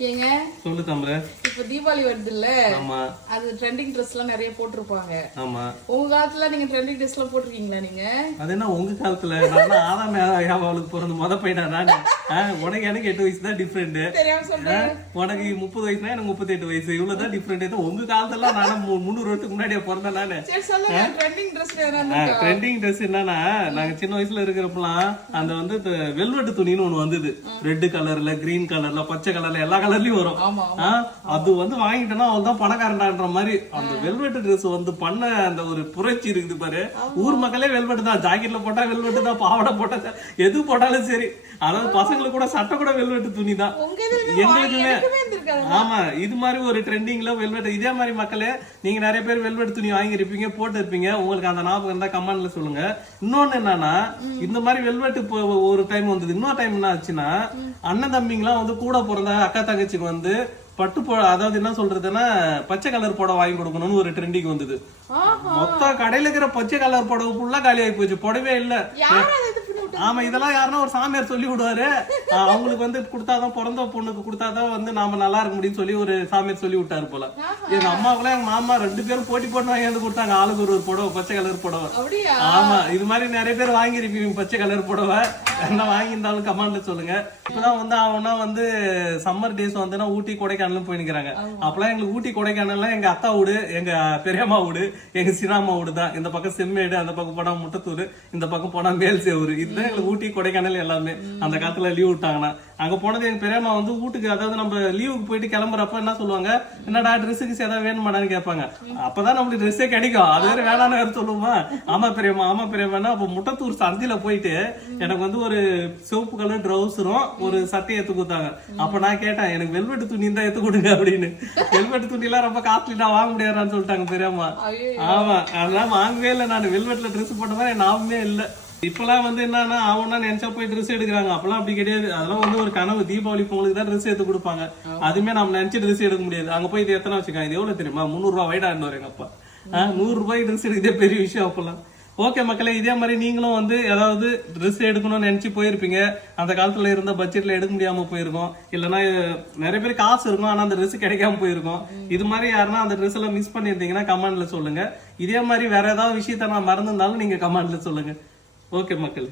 ஏங்க? சொல்லு தம்புற இப்ப தீபாவளி வருது இல்ல ஆமா. அது ட்ரெண்டிங் ட்ரெஸ் எல்லாம் நிறைய போட்டிருப்பாங்க. ஆமா. உங்க காலத்துல நீங்க ட்ரெண்டிங் ட்ரெஸ் எல்லாம் போட்டிருக்கீங்களா நீங்க? அது என்ன உங்க காலத்துல? நான் ஆதாம் அவளுக்கு பிறந்த முத பையனா நான்? உனக்கு எனக்கு எட்டு வயசு தான் டிஃப்ரெண்ட் உனக்கு முப்பது வயசுனா எனக்கு முப்பத்தி எட்டு வயசு இவ்வளவுதான் டிஃப்ரெண்ட் உங்க காலத்துல நானும் மு- முந்நூறு வருஷத்துக்கு முன்னாடியே பிறந்தேன் நானு. ட்ரெண்டிங் ட்ரெஸ் ட்ரெண்டிங் ட்ரெஸ் என்னன்னா நாங்க சின்ன வயசுல இருக்கிறப்பலாம் அந்த வந்து வெல்வெட் துணின்னு ஒண்ணு வந்தது. ரெட் கலர்ல கிரீன் கலர்ல பச்சை கலர்ல எல்லா கலர்லயும் வரும். அது வந்து வாங்கிட்டேன்னா அவன் தான் பணக்காரன்டான்ற மாதிரி அந்த வெல்வெட் Dress வந்து பண்ண அந்த ஒரு புரட்சி இருக்குது பாரு. ஊர் மக்களே வெல்வெட் தான். ஜாக்கெட்ல போட்டா வெல்வெட் தான் பாவாடை போட்டா எது போட்டாலும் சரி. அதாவது பசங்களுக்கு கூட சட்டை கூட வெல்வெட் துணி தான். எங்களுக்குமே ஆமா இது மாதிரி ஒரு ட்ரெண்டிங்ல வெல்வெட் இதே மாதிரி மக்களே நீங்க நிறைய பேர் வெல்வெட் துணி வாங்கியிருப்பீங்க போட்டு இருப்பீங்க உங்களுக்கு அந்த ஞாபகம் இருந்தா கமெண்ட்ல சொல்லுங்க. இன்னொன்னு என்னன்னா இந்த மாதிரி வெல்வெட் ஒரு டைம் வந்தது. இன்னொரு டைம் என்ன ஆச்சுன்னா அண்ணன் தம்பிங்களாம் வந்து கூட பிறந்த அக்கா தங்கச்சிக்கு வந்து பட்டு போ அதாவது என்ன சொல்றதுன்னா பச்சை கலர் புடவை வாங்கி கொடுக்கணும்னு ஒரு ட்ரெண்டிங் வந்தது. மொத்த கடையில இருக்கிற பச்சை கலர் புடவை ஃபுல்லா காலி ஆகி போச்சு. புடவே இல்ல. ஆமா இதெல்லாம் யாருன்னா ஒரு சாமியார் சொல்லி விடுவாரு அவங்களுக்கு வந்து கொடுத்தாதான் பிறந்த பொண்ணுக்கு கொடுத்தாதான் வந்து நாம நல்லா இருக்க முடியும்னு சொல்லி ஒரு சாமியார் சொல்லி விட்டாரு போல. எங்க அம்மாவுக்குலாம் எங்க மாமா ரெண்டு பேரும் போட்டி போட்டு வாங்கி கொடுத்தாங்க. ஆளுக்கு ஒரு ஒரு புடவை பச்சை கலர் புடவை. ஆமா இது மாதிரி நிறைய பேர் வாங்கியிருப்பீங்க பச்சை கலர் புடவை. என்ன வாங்கியிருந்தாலும் கமெண்ட்ல சொல்லுங்க. இப்பதான் வந்து அவனா வந்து சம்மர் டேஸ் வந்துன்னா ஊட்டி கொடைக்கானலும் போய் நிக்கிறாங்க. அப்பெல்லாம் எங்களுக்கு ஊட்டி கொடைக்கானல்லாம் எங்க அத்தா வீடு எங்க பெரியம்மா வீடு எங்க சினாமா வீடு தான். இந்த பக்கம் செம்மேடு அந்த பக்கம் போனா முட்டத்தூர் இந்த பக்கம் போனா மேல் சேவூர் இதுதான் எங்களுக்கு ஊட்டி கொடைக்கானல் எல்லாமே. அந்த காலத்துல லீவ் விட்டாங்கன்னா அங்க போனது எங்க பெரியம்மா வந்து வீட்டுக்கு அதாவது நம்ம லீவுக்கு போயிட்டு கிளம்புறப்ப என்ன சொல்லுவாங்க? என்னடா ட்ரெஸ்ஸுக்கு ஏதாவது வேணுமாடான்னு கேட்பாங்க. அப்பதான் நம்மளுக்கு ட்ரெஸ்ஸே கிடைக்கும். அது வேற வேணான்னு வேற சொல்லுவோமா? ஆமா பெரியம்மா ஆமா பெரியம்மா அப்ப முட்டத்தூர் சந்தில போயிட்டு எனக்கு வந்து ஒரு சிவப்பு கலர் ட்ரௌசரும் ஒரு சட்டையை எடுத்து கொடுத்தாங்க. அப்ப நான் கேட்டேன் எனக்கு வெல்வெட் துணி தான் எடுத்து கொடுங்க அப்படின்னு. வெல்வெட் துணி எல்லாம் ரொம்ப காஸ்ட்லி நான் வாங்க முடியாதான்னு சொல்லிட்டாங்க பெரியம்மா. ஆமா அதெல்லாம் வாங்கவே இல்லை நான். வெல்வெட்ல ட்ரெஸ் போட்ட மாதிரி ஞாபகமே இல்ல. இப்பெல்லாம் வந்து என்னன்னா அவனா நினைச்சா போய் ட்ரெஸ் எடுக்கிறாங்க. அப்பெல்லாம் அப்படி கிடையாது. அதெல்லாம் வந்து ஒரு கனவு. தீபாவளி பொங்கலுக்கு தான் ட்ரெஸ் எடுத்து கொடுப்பாங்க. அதுமே நம்ம நினைச்சு ட்ரெஸ் எடுக்க முடியாது. அங்க போய் இது எத்தனை வச்சுக்காங்க இது எவ்வளவு தெரியுமா? முந்நூறு ரூபாய் வைடான்னு எங்க அப்பா. நூறு ரூபாய் ட்ரெஸ் எடுக்கிறதே பெரிய விஷயம் அப்பெல்லாம். ஓகே மக்களே இதே மாதிரி நீங்களும் வந்து ஏதாவது ட்ரெஸ் எடுக்கணும்னு நினைச்சு போயிருப்பீங்க. அந்த காலத்துல இருந்த பட்ஜெட்ல எடுக்க முடியாம போயிருக்கும். இல்லைன்னா நிறைய பேர் காசு இருக்கும். ஆனா அந்த ட்ரெஸ் கிடைக்காம போயிருக்கும். இது மாதிரி யாருன்னா அந்த ட்ரெஸ் எல்லாம் மிஸ் பண்ணியிருந்தீங்கன்னா கமெண்ட்ல சொல்லுங்க. இதே மாதிரி வேற ஏதாவது விஷயத்த நான் மறந்துருந்தாலும் நீங்க கமெண்ட்ல சொல்லுங்க. ஓகே மக்களே